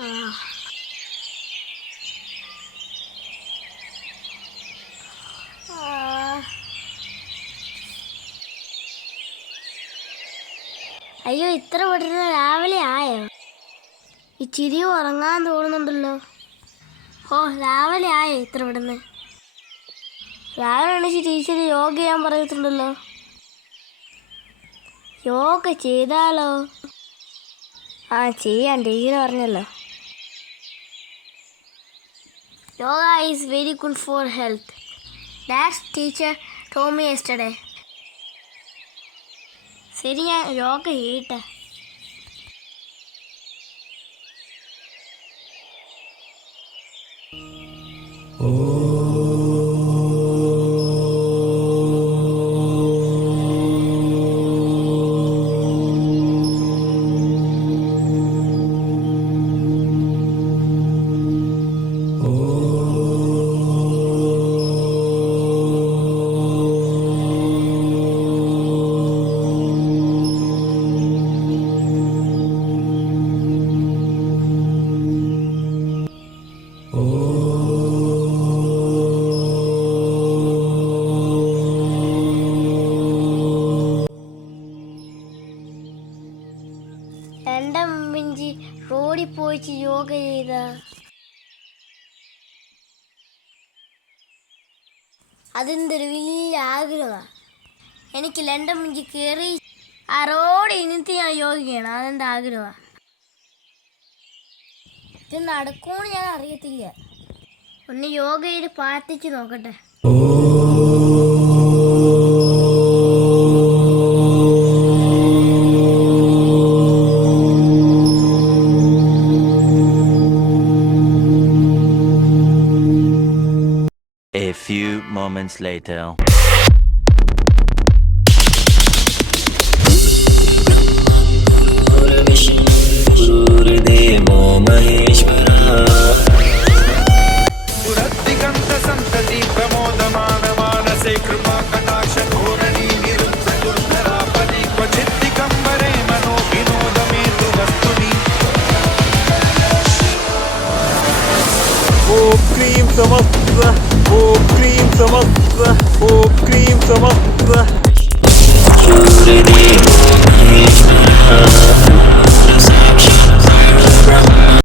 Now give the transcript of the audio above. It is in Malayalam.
അയ്യോ, ഇത്ര പെട്ടെന്ന് രാവിലെ ആയോ? ഈ ചിരി ഉറങ്ങാൻ തോന്നുന്നുണ്ടല്ലോ. രാവിലെ ആയോ ഇത്ര പെട്ടെന്ന്? രാവിലെ എണീച്ച് ടീച്ചർ യോഗ ചെയ്യാൻ പറഞ്ഞിട്ടുണ്ടല്ലോ. യോഗ ചെയ്താലോ? ചെയ്യാം, ടീച്ചർ പറഞ്ഞല്ലോ. Yoga is very good for health. That's teacher told me yesterday. ശരി, ഞാൻ യോഗ ചെയ്യട്ടെ. എൻ്റെ മിഞ്ചി റോഡിൽ പോയിച്ച് യോഗ ചെയ്ത അതെന്തൊരു വലിയ ആഗ്രഹമാണ്. എനിക്ക് ലണ്ടൻ മിഞ്ചി കയറി ആ റോഡ് ഇനിത്ത് ഞാൻ യോഗ ചെയ്യണം. അതെൻ്റെ ആഗ്രഹമാണ്. ഇത് നടക്കുമെന്ന് ഞാൻ അറിയത്തില്ല. ഒന്ന് യോഗ ചെയ്ത് പ്രാർത്ഥിച്ച് നോക്കട്ടെ. A few moments later. Om Krim Samasta.